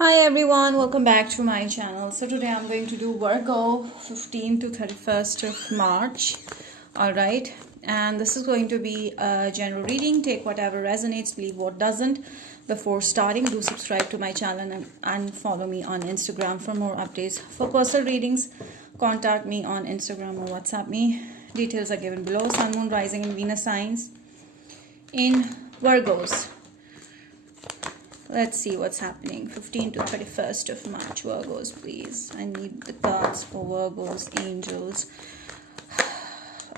Hi everyone, welcome back to my channel. So today I'm going to do Virgo 15 to 31st of March. Alright, and this is going to be a general reading. Take whatever resonates, leave what doesn't. Before starting, do subscribe to my channel and follow me on Instagram for more updates. For personal readings, contact me on Instagram or WhatsApp me. Details are given below. Sun, Moon, Rising and Venus signs in Virgos. Let's see what's happening. 15 to 31st of March. Virgos, please. I need the cards for Virgos, angels.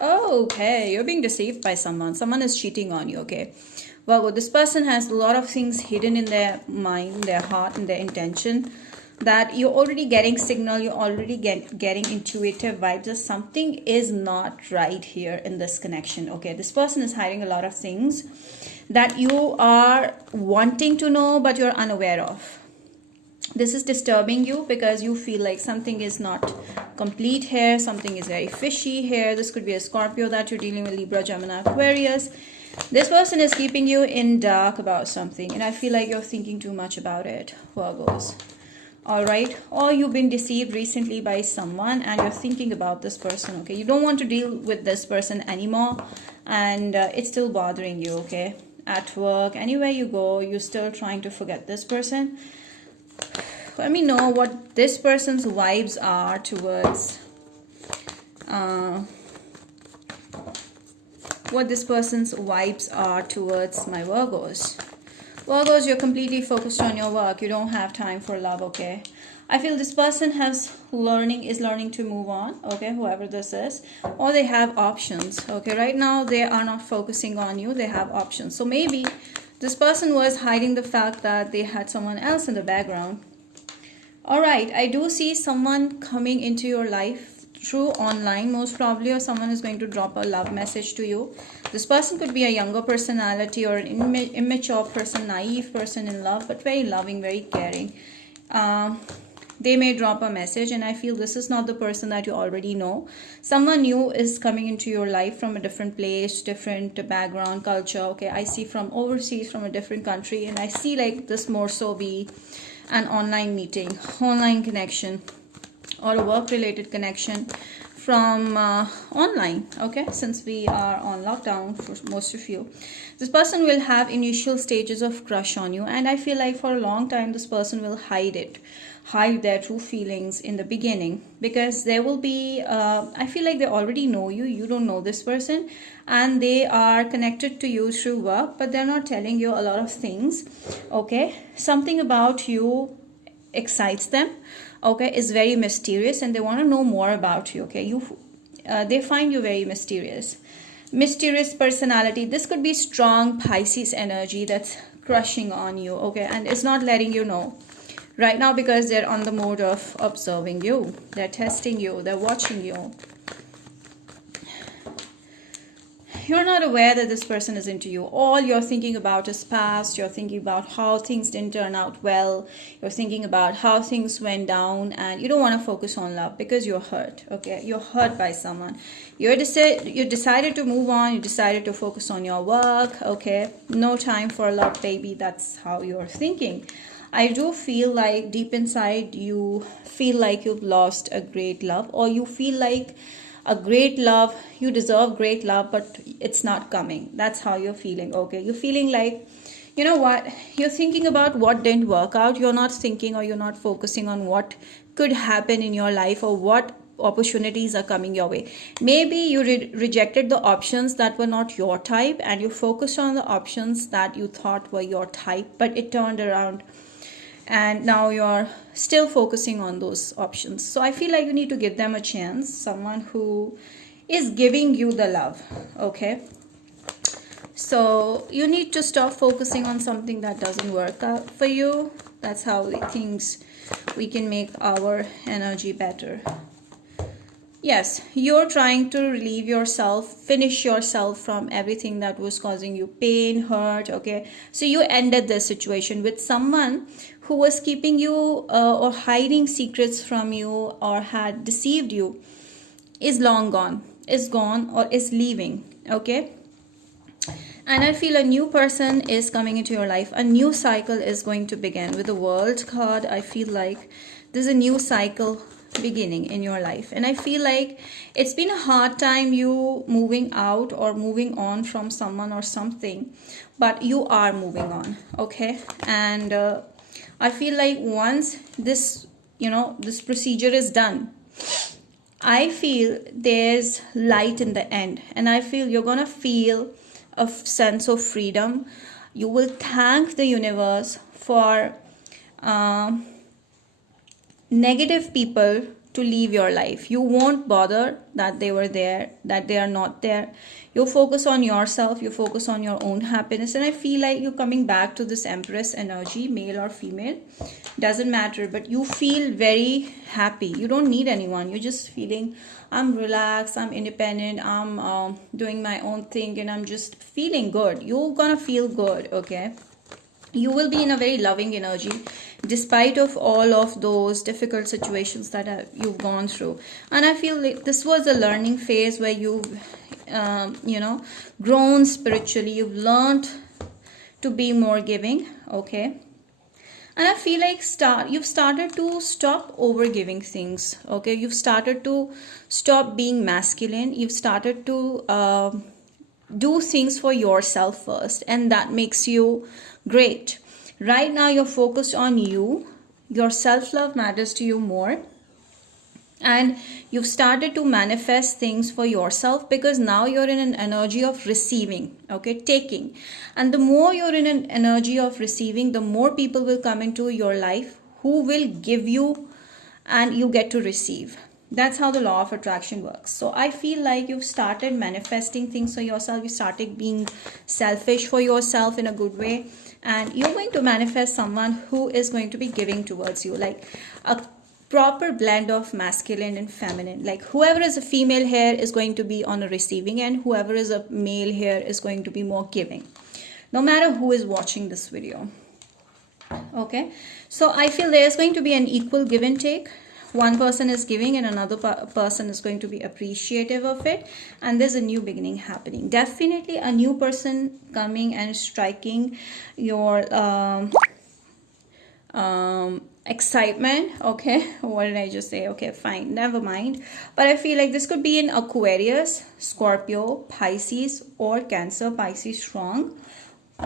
Oh, okay. You're being deceived by someone. Someone is cheating on you, okay? Virgo, this person has a lot of things hidden in their mind, their heart, and their intention that you're already getting signal, you're already getting intuitive vibes that something is not right here in this connection, okay? This person is hiding a lot of things that you are wanting to know but you're unaware of. This is disturbing you because you feel like something is not complete here, something is very fishy here. This could be a Scorpio that you're dealing with, Libra, Gemini, Aquarius. This person is keeping you in dark about something and I feel like you're thinking too much about it, Virgos. Alright, or you've been deceived recently by someone and you're thinking about this person, okay? You don't want to deal with this person anymore and it's still bothering you, okay? At work, anywhere you go, you're still trying to forget this person. Let me know what this person's vibes are towards my Virgos. Virgos, you're completely focused on your work. You don't have time for love, okay? I feel this person is learning to move on, okay, whoever this is, or they have options, okay? Right now, they are not focusing on you. They have options. So maybe this person was hiding the fact that they had someone else in the background. All right, I do see someone coming into your life through online, most probably, or someone is going to drop a love message to you. This person could be a younger personality or an immature person, naive person in love, but very loving, very caring. They may drop a message and I feel this is not the person that you already know. Someone new is coming into your life from a different place, different background, culture, okay? I see from overseas, from a different country, and I see like this more so be an online meeting, online connection, or a work-related connection from online, okay? Since we are on lockdown for most of you, this person will have initial stages of crush on you, and I feel like for a long time this person will hide their true feelings in the beginning, because there will be I feel like they already know you, you don't know this person, and they are connected to you through work, but they're not telling you a lot of things, okay? Something about you excites them, okay, is very mysterious, and they want to know more about you, okay? They find you very mysterious personality. This could be strong Pisces energy that's crushing on you, okay, and it's not letting you know right now because they're on the mode of observing you, they're testing you, they're watching you. You're not aware that this person is into you. All you're thinking about is past. You're thinking about how things didn't turn out well. You're thinking about how things went down, and you don't want to focus on love because you're hurt, okay? You're hurt by someone. You decided to move on. You decided to focus on your work, okay? No time for love, baby. That's how you're thinking. I do feel like deep inside you feel like you've lost a great love, or you feel like a great love, you deserve great love, but it's not coming. That's how you're feeling, okay? You're feeling like, you know what, you're thinking about what didn't work out. You're not thinking, or you're not focusing on what could happen in your life, or what opportunities are coming your way. Maybe you rejected the options that were not your type, and you focused on the options that you thought were your type, but it turned around and now you're still focusing on those options. So I feel like you need to give them a chance, someone who is giving you the love, okay? So you need to stop focusing on something that doesn't work out for you. That's how we can make our energy better. Yes, you're trying to relieve yourself, finish yourself from everything that was causing you pain, hurt, okay? So you ended this situation with someone who was keeping you or hiding secrets from you or had deceived you, is long gone, is gone, or is leaving, okay? And I feel a new person is coming into your life. A new cycle is going to begin. With the World card, I feel like there's a new cycle beginning in your life. And I feel like it's been a hard time you moving out or moving on from someone or something. But you are moving on, okay? And I feel like once this, this procedure is done, I feel there's light in the end. And I feel you're going to feel a sense of freedom. You will thank the universe for negative people to leave your life. You won't bother that they were there, that they are not there. You focus on yourself, you focus on your own happiness. And I feel like you're coming back to this Empress energy, male or female, doesn't matter, but you feel very happy. You don't need anyone. You're just feeling, I'm relaxed, I'm independent, I'm doing my own thing, and I'm just feeling good. You're gonna feel good, okay? You will be in a very loving energy despite of all of those difficult situations that you've gone through. And I feel like this was a learning phase where you've grown spiritually. You've learned to be more giving, okay? And I feel like you've started to stop over giving things, okay? You've started to stop being masculine. You've started to do things for yourself first, and that makes you great. Right now you're focused on you. Your self-love matters to you more, and you've started to manifest things for yourself because now you're in an energy of receiving, okay, taking. And the more you're in an energy of receiving, the more people will come into your life who will give you, and you get to receive. That's how the law of attraction works. So I feel like you've started manifesting things for yourself. You started being selfish for yourself in a good way, and you're going to manifest someone who is going to be giving towards you, like a proper blend of masculine and feminine. Like whoever is a female here is going to be on a receiving end, whoever is a male here is going to be more giving, no matter who is watching this video, okay? So I feel there's going to be an equal give and take. One person is giving and another person is going to be appreciative of it, and there's a new beginning happening. Definitely a new person coming and striking your excitement, okay? What did I just say? Okay, fine, never mind. But I feel like this could be in Aquarius, Scorpio, Pisces, or Cancer. Pisces strong.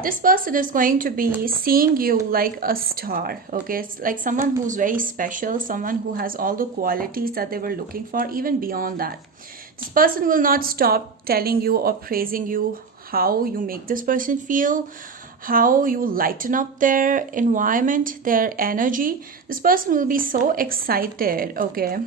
This person is going to be seeing you like a star, okay? It's like someone who's very special, someone who has all the qualities that they were looking for, even beyond that. This person will not stop telling you or praising you how you make this person feel, how you lighten up their environment, their energy. This person will be so excited, okay?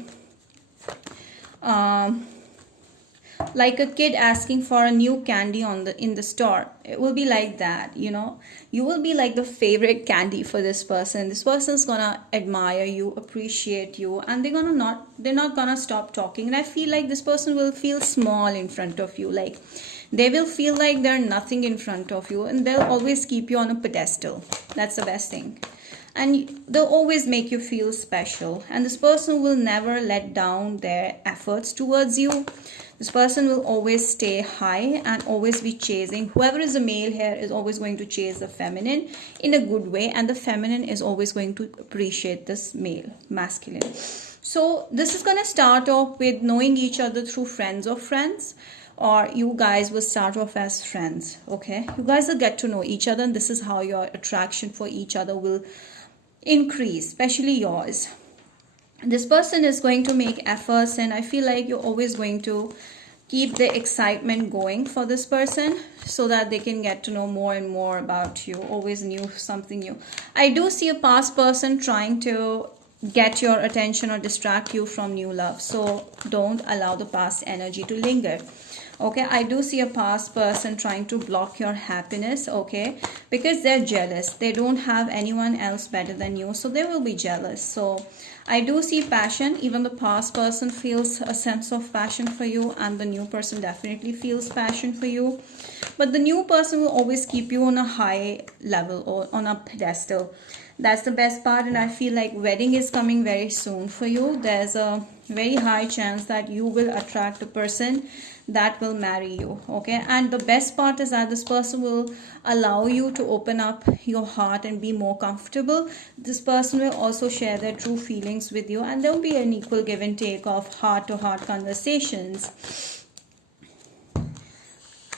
Like a kid asking for a new candy in the store. It will be like that, you will be like the favorite candy for this person. This person's gonna admire you, appreciate you, and they're not gonna stop talking. And I feel like this person will feel small in front of you, like they will feel like they're nothing in front of you, and they'll always keep you on a pedestal. That's the best thing. And they'll always make you feel special, and this person will never let down their efforts towards you. This person will always stay high and always be chasing. Whoever is a male here is always going to chase the feminine in a good way, and the feminine is always going to appreciate this male, masculine. So this is going to start off with knowing each other through friends of friends, or you guys will start off as friends, okay? You guys will get to know each other, and this is how your attraction for each other will increase, especially yours. This person is going to make efforts, and I feel like you're always going to keep the excitement going for this person so that they can get to know more and more about you. Always new, something new. I do see a past person trying to get your attention or distract you from new love, so don't allow the past energy to linger, okay? I do see a past person trying to block your happiness, okay, because they're jealous. They don't have anyone else better than you, so they will be jealous. So I do see passion. Even the past person feels a sense of passion for you, and the new person definitely feels passion for you. But the new person will always keep you on a high level or on a pedestal. That's the best part, and I feel like wedding is coming very soon for you. There's a very high chance that you will attract a person that will marry you, okay? And the best part is that this person will allow you to open up your heart and be more comfortable. This person will also share their true feelings with you, and there will be an equal give and take of heart to heart conversations.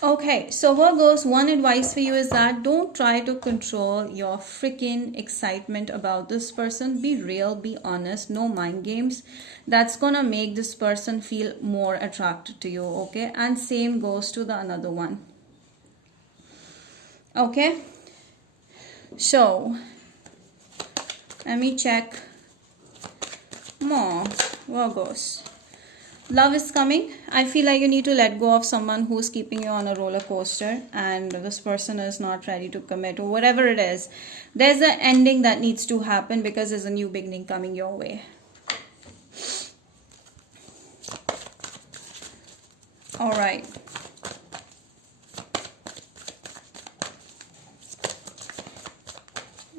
Okay, so Virgos, one advice for you is that don't try to control your freaking excitement about this person. Be real, be honest, no mind games. That's gonna make this person feel more attracted to you, okay? And same goes to the another one. Okay, so let me check more Virgos. Love is coming. I feel like you need to let go of someone who's keeping you on a roller coaster, and this person is not ready to commit, or whatever it is. There's an ending that needs to happen because there's a new beginning coming your way. All right.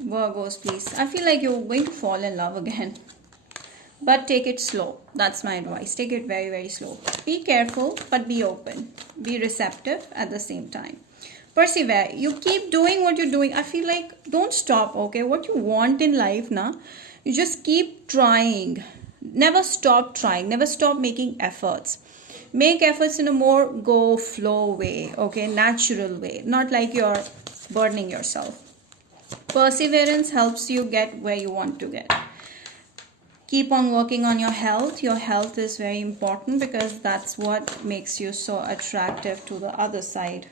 Virgos, please. I feel like you're going to fall in love again. But take it slow. That's my advice. Take it very, very slow. Be careful, but be open. Be receptive at the same time. Persevere. You keep doing what you're doing. I feel like don't stop, okay? What you want in life now, you just keep trying. Never stop trying. Never stop making efforts. Make efforts in a more go flow way, okay? Natural way. Not like you're burdening yourself. Perseverance helps you get where you want to get. Keep on working on your health. Your health is very important because that's what makes you so attractive to the other side.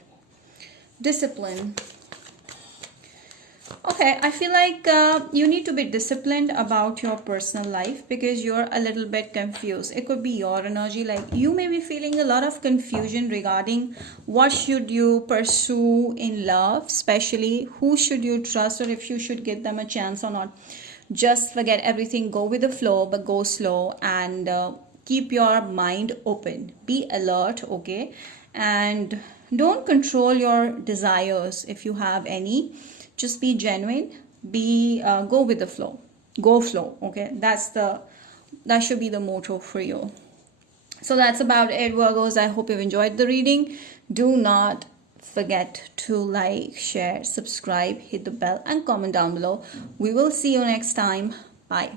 Discipline. Okay, I feel like you need to be disciplined about your personal life because you're a little bit confused. It could be your energy, like you may be feeling a lot of confusion regarding what should you pursue in love, especially who should you trust or if you should give them a chance or not. Just forget everything, go with the flow, but go slow, and keep your mind open. Be alert, okay? And don't control your desires if you have any. Just be genuine. Go with the flow. Go flow, okay? That should be the motto for you. So that's about it, Virgos. I hope you've enjoyed the reading. Do not forget to like, share, subscribe, hit the bell and comment down below. We will see you next time. Bye.